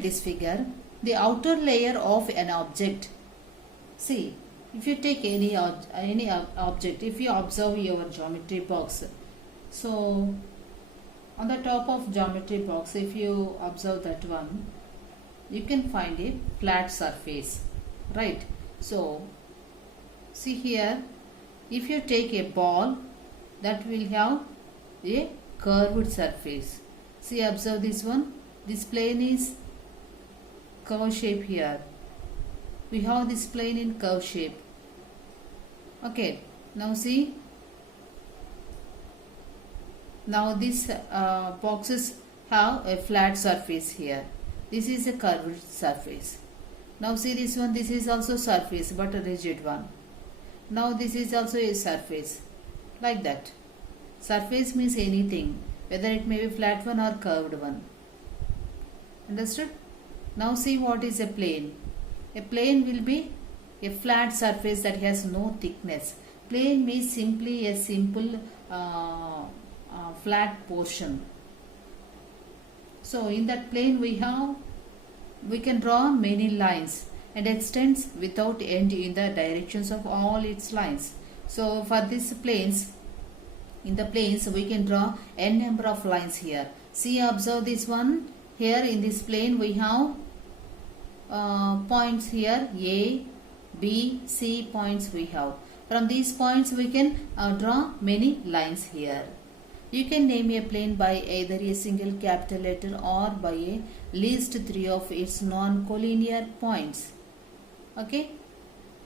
at this figure, the outer layer of an object. See, if you take any object, if you observe your geometry box, so on the top of geometry box, if you observe that one, you can find a flat surface, right? So see here, if you take a ball, that will have a curved surface. See, observe this one. This plane is curve shape here. We have this plane in curve shape. Okay, now see. Now these boxes have a flat surface here. This is a curved surface. Now see this one, this is also surface but a rigid one. Now this is also a surface, like that. Surface means anything, whether it may be flat one or curved one. Understood? Now see what is a plane. A plane will be a flat surface that has no thickness. Plane means simply a simple flat portion. So in that plane we can draw many lines and extends without end in the directions of all its lines. So for these planes, in the planes we can draw n number of lines here. See, observe this one. Here in this plane we have points here, A, B, C points we have. From these points we can draw many lines here. You can name a plane by either a single capital letter or by a least 3 of its non-collinear points. Okay?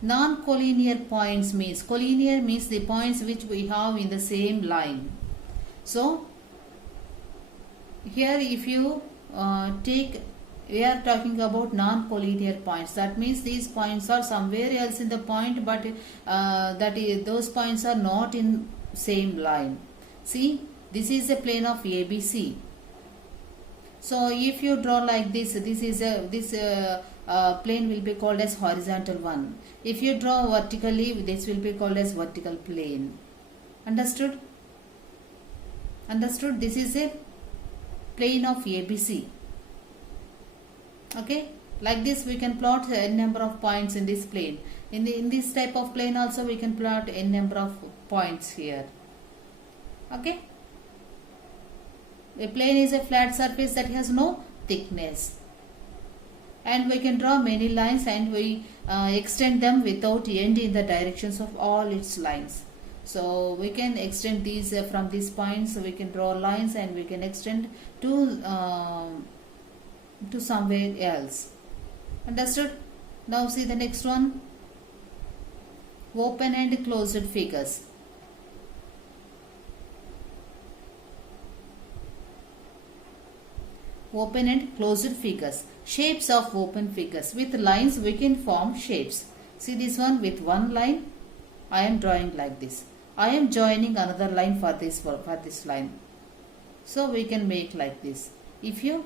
Non-collinear points means, collinear means the points which we have in the same line. So, here if you we are talking about non-collinear points. That means these points are somewhere else in the point, but those points are not in same line. See, this is a plane of ABC. So if you draw like this plane will be called as horizontal one. If you draw vertically, this will be called as vertical plane. Understood? Understood? This is a plane of ABC. Okay, like this we can plot n number of points in this plane. In this type of plane also we can plot n number of points here. Okay, a plane is a flat surface that has no thickness, and we can draw many lines and we extend them without end in the directions of all its lines. So we can extend these from these points, so we can draw lines and we can extend to somewhere else. Understood? Now see the next one. Open and closed figures. Open and closed figures. Shapes of open figures. With lines we can form shapes. See this one, with one line I am drawing like this. I am joining another line for this line. So we can make like this. If you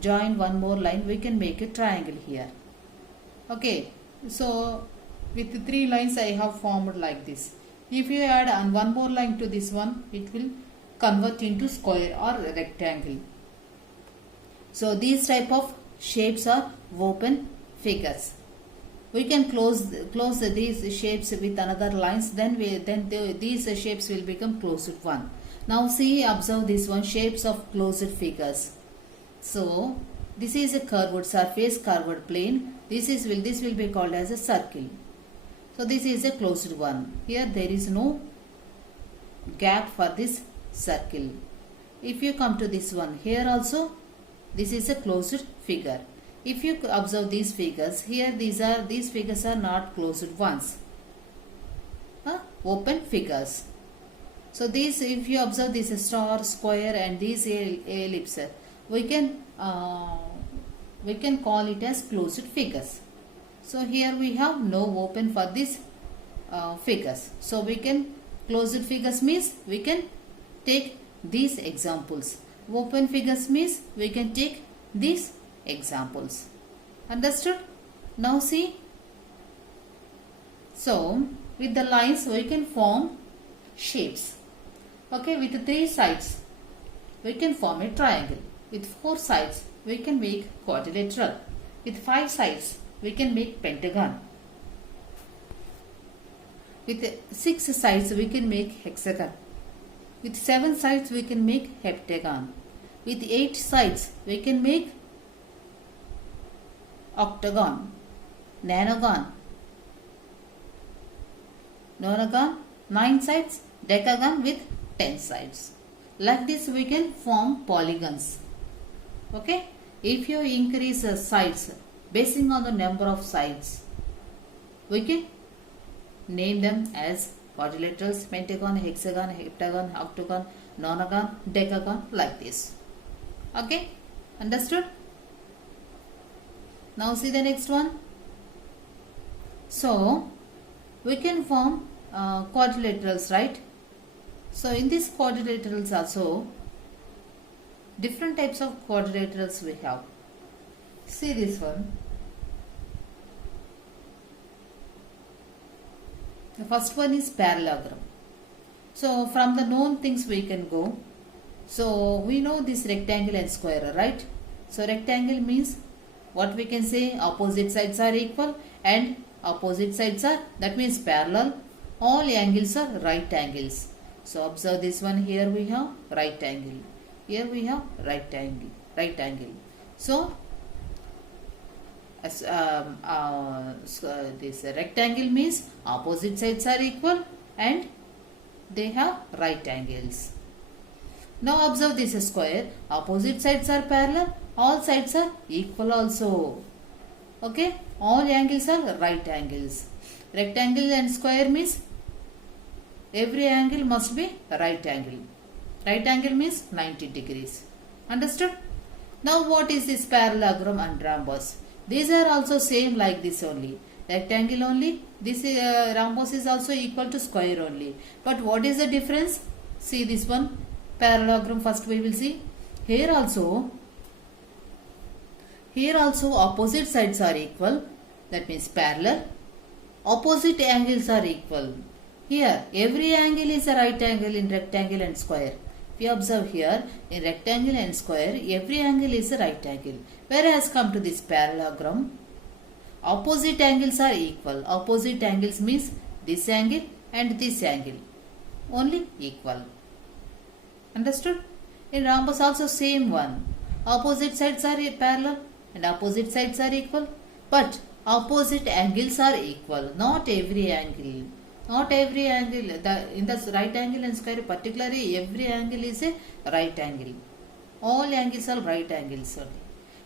join one more line, we can make a triangle here. Okay, so with 3 lines I have formed like this. If you add one more line to this one, it will convert into square or rectangle. So these type of shapes are open figures. We can close these shapes with another lines, then these shapes will become closed one. Now see, observe this one, shapes of closed figures. So this is a curved surface, curved plane. This will be called as a circle. So this is a closed one. Here there is no gap for this circle. If you come to this one, here also this is a closed figure. If you observe these figures, here these figures are not closed ones, open figures. So these, if you observe this star, square and these ellipse, we can call it as closed figures. So here we have no open for these figures. So we can, closed figures means we can take these examples. Open figures means we can take these examples. Understood? Now see. So with the lines we can form shapes. Okay, with 3 sides we can form a triangle. With 4 sides we can make quadrilateral. With 5 sides, we can make pentagon. With 6 sides, we can make hexagon. With 7 sides, we can make heptagon. With 8 sides, we can make octagon, nonagon, 9 sides, decagon with 10 sides. Like this, we can form polygons. Okay? If you increase the sides, basing on the number of sides, we can name them as quadrilaterals, pentagon, hexagon, heptagon, octagon, nonagon, decagon, like this. Okay? Understood? Now see the next one. So, we can form quadrilaterals, right? So, in these quadrilaterals also, different types of quadrilaterals we have. See this one. The first one is parallelogram. So, from the known things we can go. So, we know this rectangle and square, right? So, rectangle means what we can say, opposite sides are equal and opposite sides are, that means parallel. All angles are right angles. So, observe this one. Here we have right angle. Here we have right angle. So, as this rectangle means opposite sides are equal and they have right angles. Now observe this square. Opposite sides are parallel. All sides are equal also. Okay. All angles are right angles. Rectangle and square means every angle must be right angle. Right angle means 90 degrees. Understood? Now what is this parallelogram and rhombus? These are also same like this only. Rectangle only. This rhombus is also equal to square only. But what is the difference? See this one. Parallelogram first we will see. Here also opposite sides are equal. That means parallel. Opposite angles are equal. Here every angle is a right angle in rectangle and square. We observe here in rectangle and square every angle is a right angle. Whereas come to this parallelogram, opposite angles are equal. Opposite angles means this angle and this angle. Only equal. Understood? In rhombus also same one. Opposite sides are parallel and opposite sides are equal. But opposite angles are equal. Not every angle. Not every angle. In the right angle and square particularly every angle is a right angle. All angles are right angles only.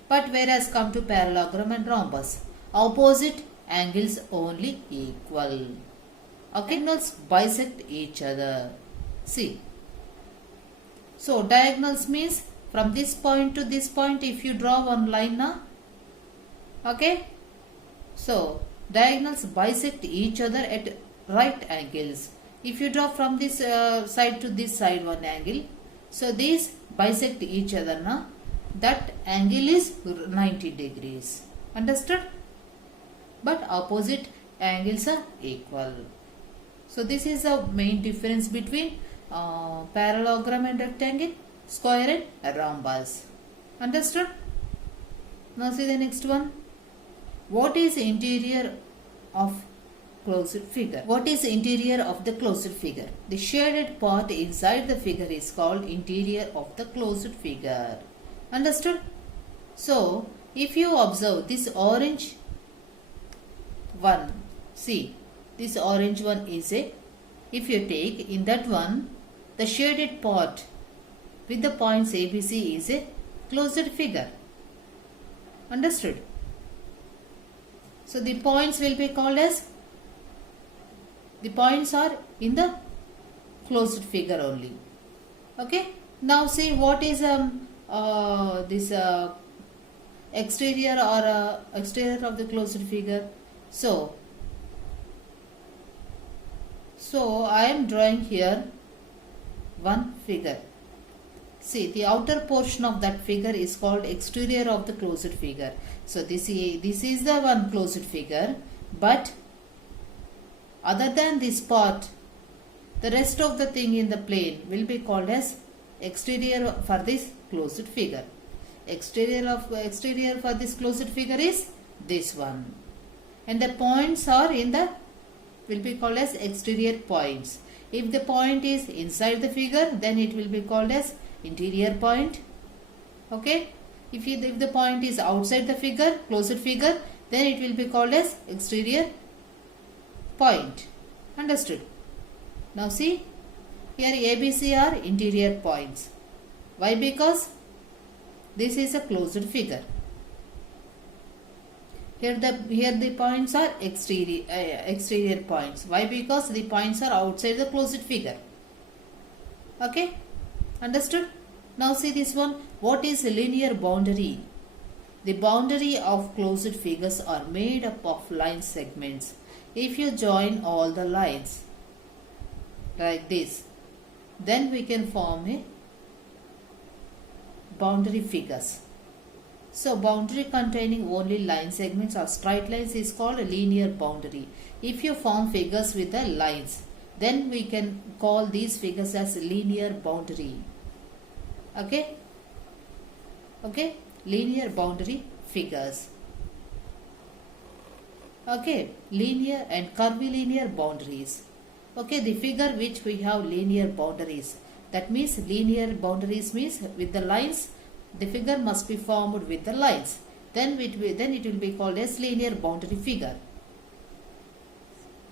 But whereas come to parallelogram and rhombus, opposite angles only equal. Okay, diagonals bisect each other. See. So diagonals means from this point to this point if you draw one line now. Okay. So diagonals bisect each other at right angles. If you draw from this side to this side one angle. So these bisect each other now. That angle is 90 degrees. Understood? But opposite angles are equal. So this is the main difference between parallelogram and rectangle, square and rhombus. Understood? Now see the next one. What is interior of closed figure? What is interior of the closed figure? The shaded part inside the figure is called interior of the closed figure. Understood? So, if you observe this orange one, see, this orange one is a, if you take in that one, the shaded part with the points ABC is a closed figure. Understood? So, the points will be called as, the points are in the closed figure only. Okay? Now, see what is this exterior or exterior of the closed figure. So I am drawing here one figure. See, the outer portion of that figure is called exterior of the closed figure. So this is the one closed figure, but other than this part, the rest of the thing in the plane will be called as exterior for this closed figure. exterior for this closed figure is this one, and the points are will be called as exterior points. If the point is inside the figure, then it will be called as interior point. Okay. If the point is outside the figure, closed figure, then it will be called as exterior point. Understood? Now see, here ABC are interior points. Why? Because this is a closed figure. Here the points are exterior points. Why? Because the points are outside the closed figure. Okay? Understood? Now see this one. What is a linear boundary? The boundary of closed figures are made up of line segments. If you join all the lines like this, then we can form a boundary figures. So boundary containing only line segments or straight lines is called a linear boundary. If you form figures with the lines, then we can call these figures as linear boundary. Okay? Okay? Linear boundary figures. Okay? Linear and curvilinear boundaries. Okay? The figure which we have linear boundaries. That means linear boundaries means with the lines, the figure must be formed with the lines. Then it will be called as linear boundary figure.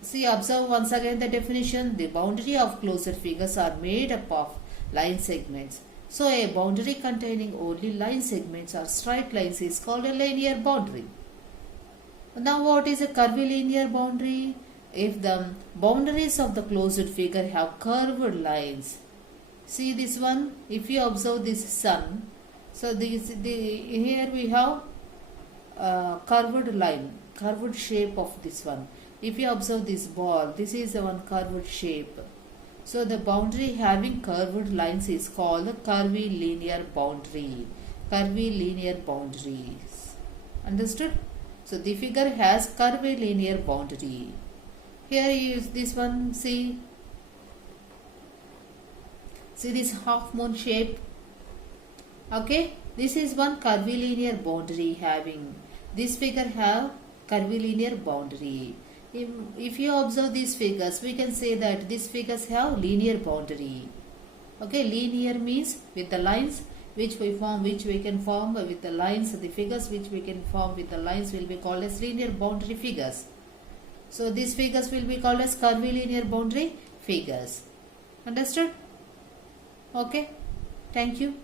See, observe once again the definition. The boundary of closed figures are made up of line segments. So a boundary containing only line segments or straight lines is called a linear boundary. Now what is a curvilinear boundary? If the boundaries of the closed figure have curved lines. See this one, if you observe this sun, so here we have curved line, curved shape of this one. If you observe this ball, this is the one curved shape. So the boundary having curved lines is called the curvilinear boundary. Curvilinear boundaries. Understood? So the figure has curvilinear boundary. Here is this one, see this half moon shape. Okay, this is one curvilinear boundary having. This figure have curvilinear boundary. If you observe these figures, we can say that these figures have linear boundary. Okay, linear means with the lines which we can form with the lines. The figures which we can form with the lines will be called as linear boundary figures. So these figures will be called as curvilinear boundary figures. Understood? Okay. Thank you.